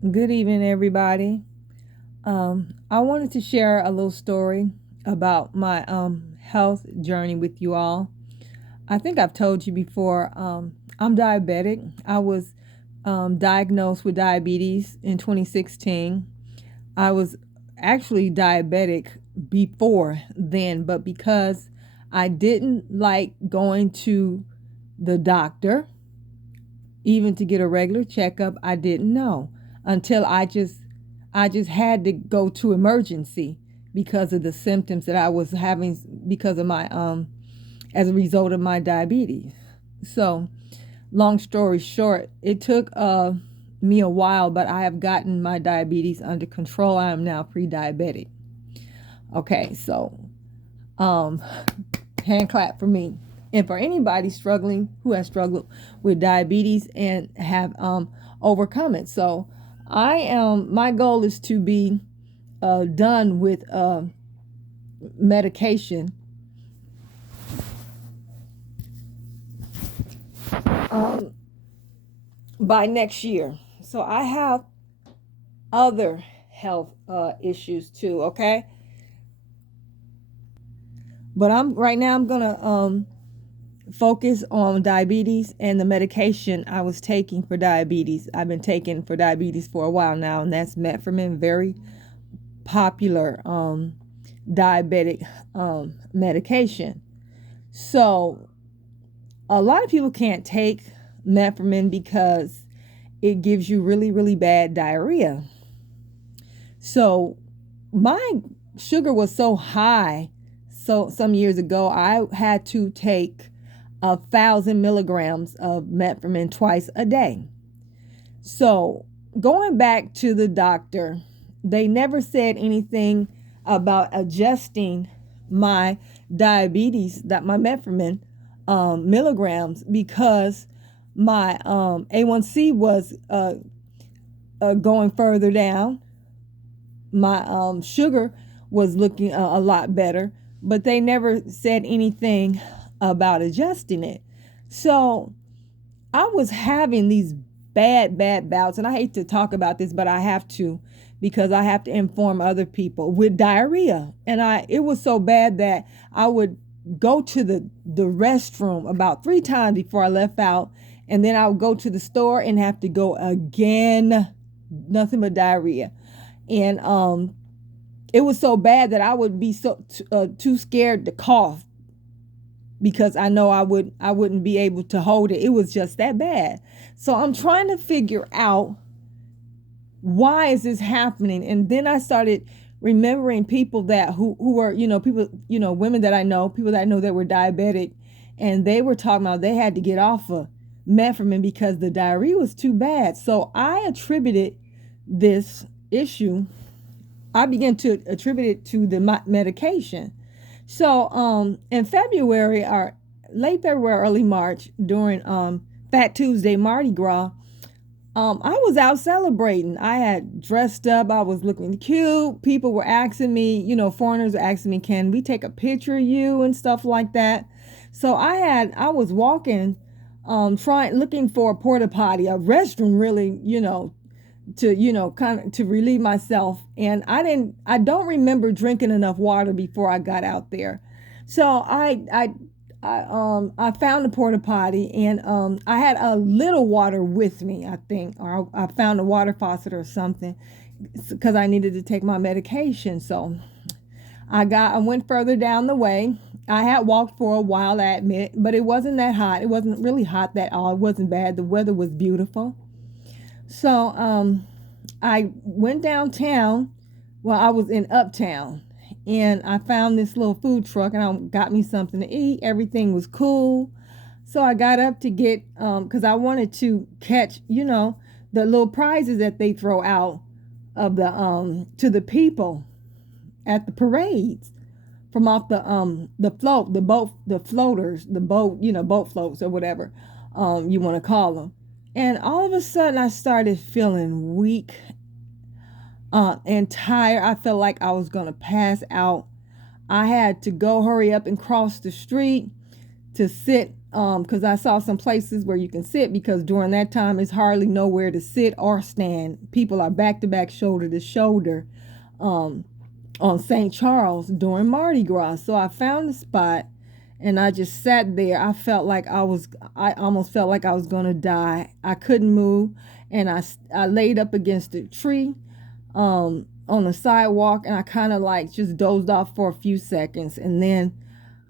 Good evening, everybody. I wanted to share a little story about my health journey with you all. I think I've told you before, I'm diabetic. I was diagnosed with diabetes in 2016. I was actually diabetic before then, but because I didn't like going to the doctor, even to get a regular checkup, I didn't know until I just had to go to emergency because of the symptoms that I was having because of my as a result of my diabetes. So, long story short, it took me a while, but I have gotten my diabetes under control. I am now pre-diabetic. Okay, so um hand clap for me. And for anybody struggling who has struggled with diabetes and have overcome it. So I am my goal is to be done with medication um, by next year. So I have other health issues too, okay? But I'm gonna focus on diabetes and the medication I was taking for diabetes. I've been taking for diabetes for a while now, and that's Metformin, very popular diabetic medication. So a lot of people can't take Metformin because it gives you really, really bad diarrhea. So my sugar was so high, so some years ago, I had to take 1,000 milligrams of metformin twice a day. So going back to the doctor, they never said anything about adjusting my diabetes, that my metformin milligrams, because my A1C was going further down. My sugar was looking a lot better, but they never said anything about adjusting it. So I was having these bad bouts, and I hate to talk about this, but I have to because I have to inform other people with diarrhea. And it was so bad that I would go to the restroom about 3 times before I left out, and then I would go to the store and have to go again. Nothing but diarrhea. And it was so bad that I would be too scared to cough because I know I wouldn't be able to hold it. It was just that bad. So I'm trying to figure out, why is this happening? And then I started remembering people that who were, people, women that I know, people that I know that were diabetic, and they were talking about they had to get off of metformin because the diarrhea was too bad. So I attributed this issue, I began to attribute it to the medication. So in February, or late February, early March, during Fat Tuesday, Mardi Gras, I was out celebrating. I had dressed up. I was looking cute. People were asking me, foreigners were asking me, can we take a picture of you and stuff like that? So I was walking, looking for a porta potty, a restroom, really, to kind of to relieve myself. And I don't remember drinking enough water before I got out there. So I found a porta potty, and I had a little water with me, I think, or I found a water faucet or something because I needed to take my medication. So I went further down the way. I had walked for a while, I admit, but it wasn't that hot. It wasn't really hot at all. It wasn't bad. The weather was beautiful. So I went downtown. Well, I was in Uptown, and I found this little food truck, and I got me something to eat. Everything was cool. So I got up to get, because I wanted to catch, the little prizes that they throw out of to the people at the parades from off the float, the floaters, the boat, boat floats or whatever you want to call them. And all of a sudden, I started feeling weak and tired. I felt like I was going to pass out. I had to go hurry up and cross the street to sit because I saw some places where you can sit, because during that time it's hardly nowhere to sit or stand. People are back to back, shoulder to shoulder, um, on St. Charles during Mardi Gras. So I found a spot and I just sat there. I almost felt like I was going to die. I couldn't move. And I laid up against a tree, on the sidewalk, and I kind of like just dozed off for a few seconds. And then,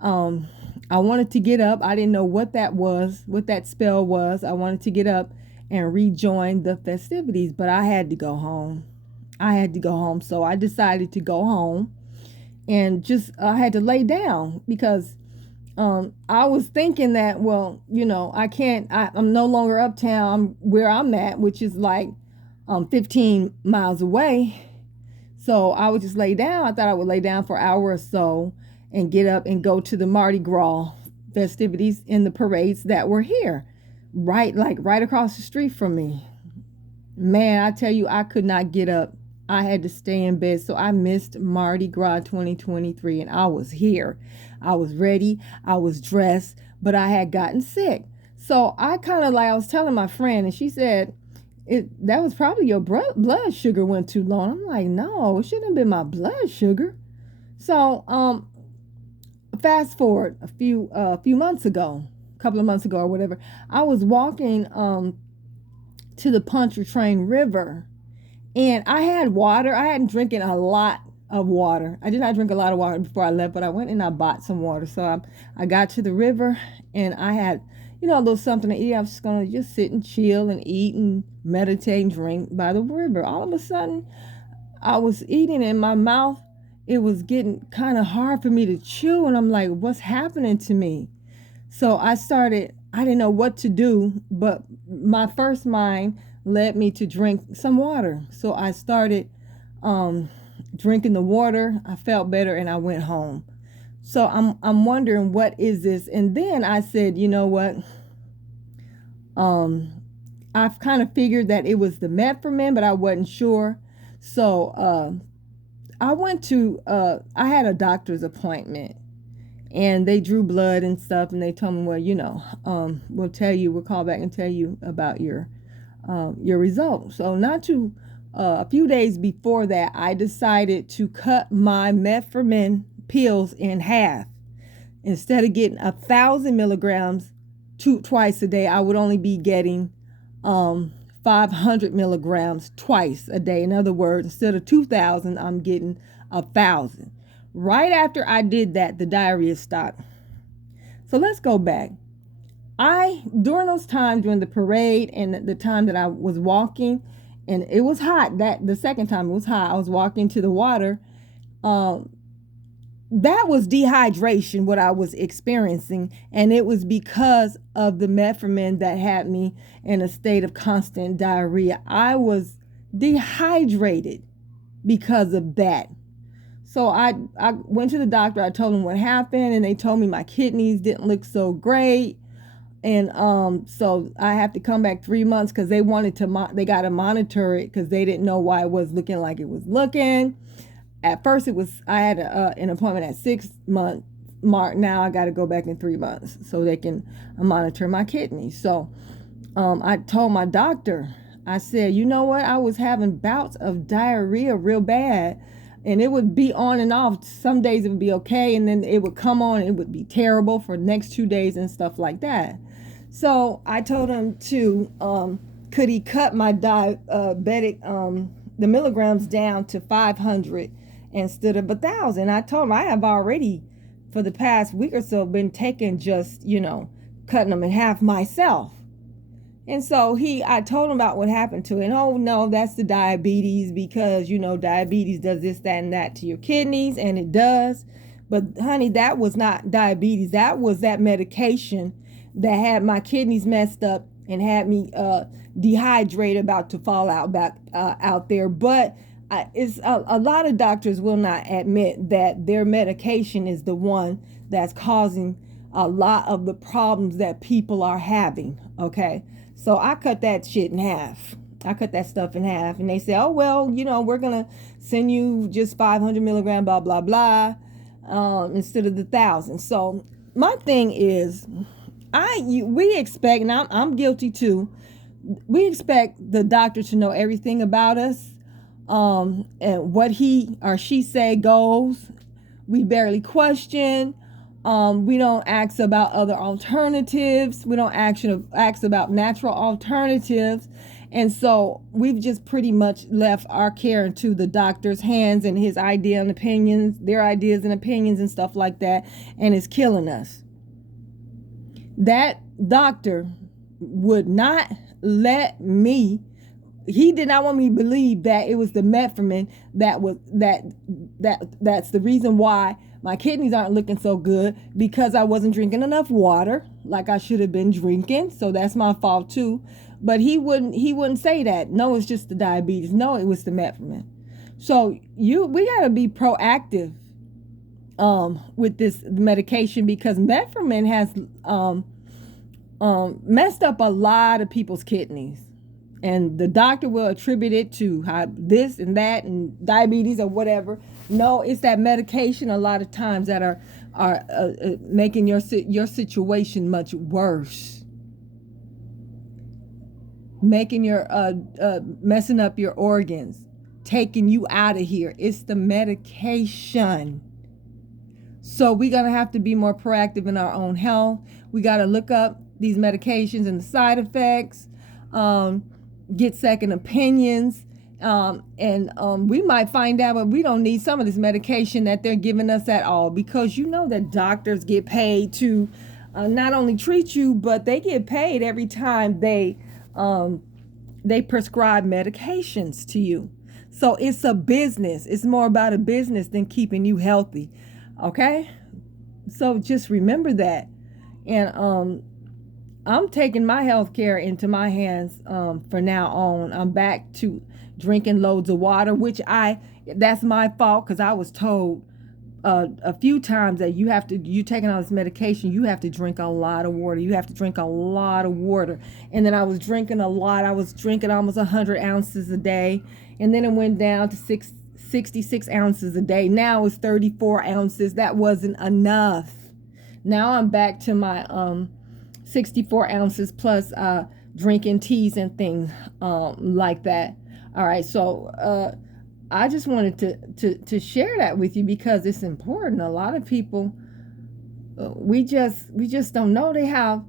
um, I wanted to get up. I didn't know what that was, what that spell was. I wanted to get up and rejoin the festivities, but I had to go home. I had to go home. So I decided to go home and just I had to lay down, because I was thinking that, well, I'm no longer uptown. I'm where I'm at, which is like 15 miles away. So I would just lay down. I thought I would lay down for an hour or so and get up and go to the Mardi Gras festivities in the parades that were here, right across the street from me. Man, I tell you, I could not get up. I had to stay in bed. So I missed Mardi Gras 2023, and I was here. I was ready. I was dressed, but I had gotten sick. So I I was telling my friend, and she said, that was probably your blood sugar went too low. I'm like, no, it shouldn't have been my blood sugar. So fast forward a few months ago, a couple of months ago or whatever, I was walking to the Pontchartrain River, and I had water. I hadn't drinking a lot of water. I did not drink a lot of water before I left, but I went and I bought some water. So I got to the river, and I had, a little something to eat. I was just going to just sit and chill and eat and meditate and drink by the river. All of a sudden, I was eating in my mouth. It was getting kind of hard for me to chew. And I'm like, what's happening to me? So I didn't know what to do, but my first mind led me to drink some water. So I started drinking the water. I felt better, and I went home. So I'm wondering, what is this? And then I said, you know what? I've kind of figured that it was the Metformin, but I wasn't sure. So I had a doctor's appointment, and they drew blood and stuff, and they told me, well, we'll call back and tell you about your results. So a few days before that, I decided to cut my Metformin pills in half. Instead of getting 1,000 milligrams twice a day, I would only be getting 500 milligrams twice a day. In other words, instead of 2,000, I'm getting 1,000. Right after I did that, the diarrhea stopped. So let's go back. During those times, during the parade and the time that I was walking, and it was hot, that the second time it was hot, I was walking to the water. That was dehydration, what I was experiencing, and it was because of the Metformin that had me in a state of constant diarrhea. I was dehydrated because of that. So I went to the doctor. I told them what happened, and they told me my kidneys didn't look so great. And so I have to come back 3 months, because they wanted they got to monitor it, because they didn't know why it was looking like it was looking. At first I had an appointment at 6 month mark. Now I got to go back in 3 months so they can monitor my kidneys. So I told my doctor, I said, you know what? I was having bouts of diarrhea real bad, and it would be on and off. Some days it would be okay, and then it would come on and it would be terrible for the next 2 days and stuff like that. So I told him could he cut my diabetic, the milligrams down to 500 instead of 1,000. I told him I have already, for the past week or so, been taking just, cutting them in half myself. And so I told him about what happened to it. And, oh, no, that's the diabetes, because, diabetes does this, that, and that to your kidneys, and it does. But, honey, that was not diabetes. That was that medication that had my kidneys messed up and had me dehydrated, about to fall out there. But it's a lot of doctors will not admit that their medication is the one that's causing a lot of the problems that people are having. Okay, so I cut that shit in half. I cut that stuff in half, and they say, oh, well, we're gonna send you just 500 milligram, blah blah blah, instead of the 1,000. So my thing is, we expect, and I'm guilty too. We expect the doctor to know everything about us, and what he or she say goes. We barely question. We don't ask about other alternatives. We don't ask about natural alternatives. And so we've just pretty much left our care into the doctor's hands and his idea and opinions, their ideas and opinions and stuff like that, and it's killing us. That doctor would not let me, he did not want me to believe that it was the metformin that's the reason why my kidneys aren't looking so good, because I wasn't drinking enough water like I should have been drinking. So that's my fault too. But he wouldn't say that. No, it's just the diabetes. No, it was the metformin. So we gotta be proactive with this medication, because metformin has messed up a lot of people's kidneys. And the doctor will attribute it to this and that and diabetes or whatever. No, it's that medication a lot of times that are making your situation much worse, making your messing up your organs, taking you out of here. It's the medication. So we're gonna have to be more proactive in our own health. We gotta look up these medications and the side effects. Get second opinions, and we might find out that we don't need some of this medication that they're giving us at all, because you know that doctors get paid to not only treat you, but they get paid every time they prescribe medications to you. So it's a business. It's more about a business than keeping you healthy. Okay, so just remember that. And I'm taking my health care into my hands for now on. I'm back to drinking loads of water, which that's my fault, because I was told a few times that you taking all this medication, you have to drink a lot of water. You have to drink a lot of water. And then I was drinking a lot. I was drinking almost 100 ounces a day. And then it went down to 66 ounces a day. Now it's 34 ounces. That wasn't enough. Now I'm back to my 64 ounces plus drinking teas and things like that. All right, so I just wanted to share that with you, because it's important. A lot of people, we just don't know. They have,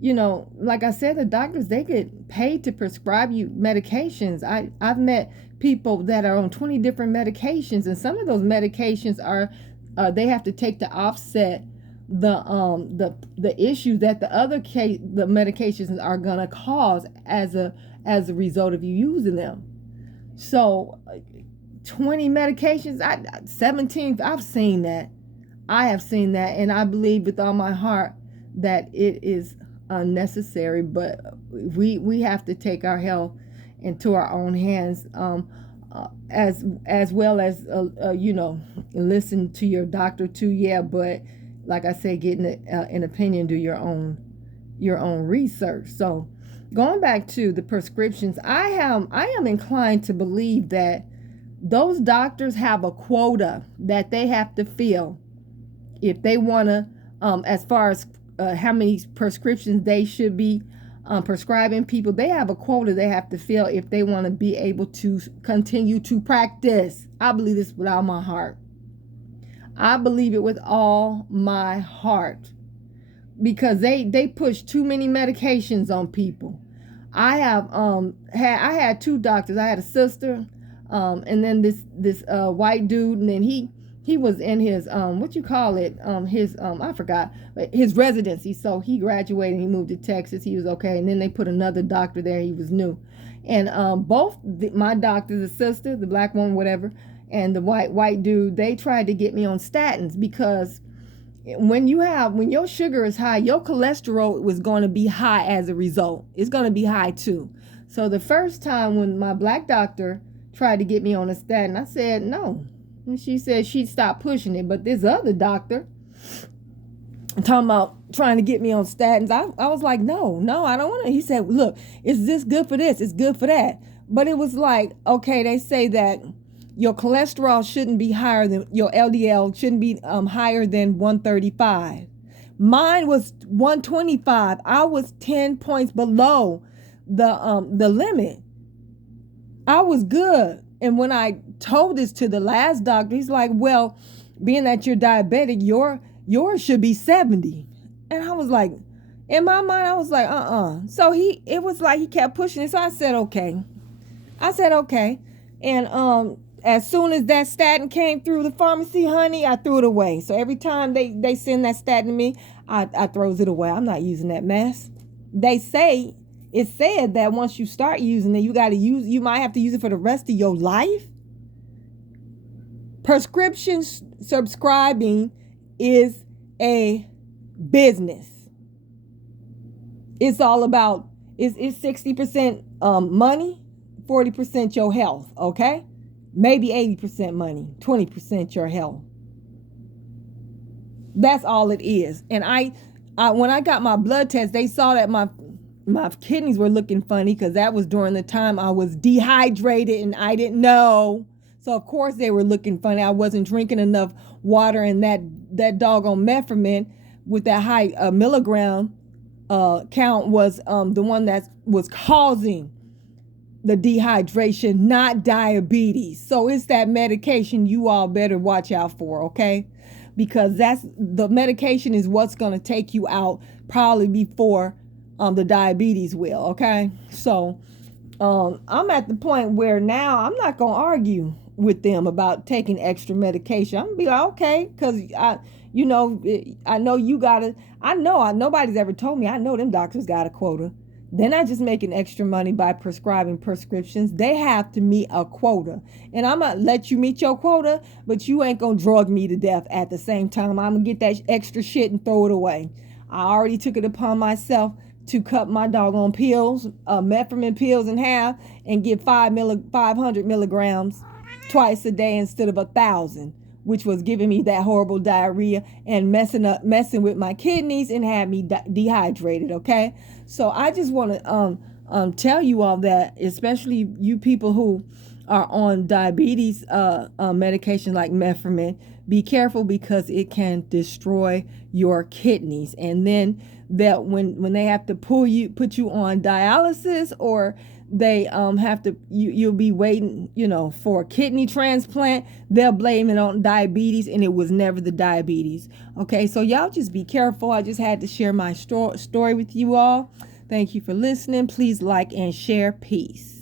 like I said, the doctors, they get paid to prescribe you medications. I've met people that are on 20 different medications, and some of those medications are they have to take to offset the issue that the medications are gonna cause as a result of you using them. So 20 medications, 17, I've seen that. I have seen that, and I believe with all my heart that it is unnecessary. But we have to take our health into our own hands, as well as listen to your doctor too. Yeah, but like I said, getting an opinion, do your own research. So going back to the prescriptions, I am inclined to believe that those doctors have a quota that they have to fill if they want to, as far as how many prescriptions they should be prescribing people. They have a quota they have to fill if they want to be able to continue to practice. I believe this with all my heart. I believe it with all my heart, because they push too many medications on people. I had two doctors. I had a sister, and then this white dude, and then he was in his I forgot, but his residency. So he graduated and he moved to Texas. He was okay, and then they put another doctor there. He was new, and my doctor, the sister, the black one, whatever, and the white dude, they tried to get me on statins, because when your sugar is high, your cholesterol was going to be high as a result. It's going to be high too. So the first time when my black doctor tried to get me on a statin, I said no. And she said she'd stop pushing it. But this other doctor, talking about trying to get me on statins, I was like, no, I don't want to. He said, look, is this good for this? It's good for that. But it was like, okay, they say that your cholesterol shouldn't be higher than, your LDL shouldn't be higher than 135. Mine was 125. I was 10 points below the limit. I was good. And when I told this to the last doctor, he's like, well, being that you're diabetic, yours should be 70. And I was like, in my mind, I was like, So it was like he kept pushing it. So I said, okay. And as soon as that statin came through the pharmacy, honey, I threw it away. So every time they send that statin to me, I throws it away. I'm not using that mess. It said that once you start using it, you might have to use it for the rest of your life. Prescription subscribing is a business. It's all about, it's 60% money, 40% your health, okay? Maybe 80% money, 20% your health. That's all it is. And I when I got my blood test, they saw that my kidneys were looking funny because that was during the time I was dehydrated and I didn't know. So of course they were looking funny. I wasn't drinking enough water, and that doggone Metformin with that high milligram count was the one that was causing the dehydration, not diabetes. So it's that medication you all better watch out for, okay? Because the medication is what's going to take you out probably before the diabetes will, okay? So I'm at the point where now I'm not going to argue with them about taking extra medication. I'm going to be like, okay, because I know you got to, nobody's ever told me, I know them doctors got a quota. They're not just making extra money by prescribing prescriptions. They have to meet a quota. And I'm going to let you meet your quota, but you ain't going to drug me to death at the same time. I'm going to get that extra shit and throw it away. I already took it upon myself to cut my doggone pills, Metformin pills in half, and get 500 milligrams twice a day instead of 1,000, which was giving me that horrible diarrhea and messing with my kidneys and had me dehydrated, okay? So I just want to tell you all that, especially you people who are on diabetes medication like Metformin, be careful because it can destroy your kidneys. And then that when they have to put you on dialysis, or they have to you'll be waiting for a kidney transplant, they'll blame it on diabetes, and it was never the diabetes. Okay, so y'all just be careful. I just had to share my story with you all. Thank you for listening. Please like and share. Peace.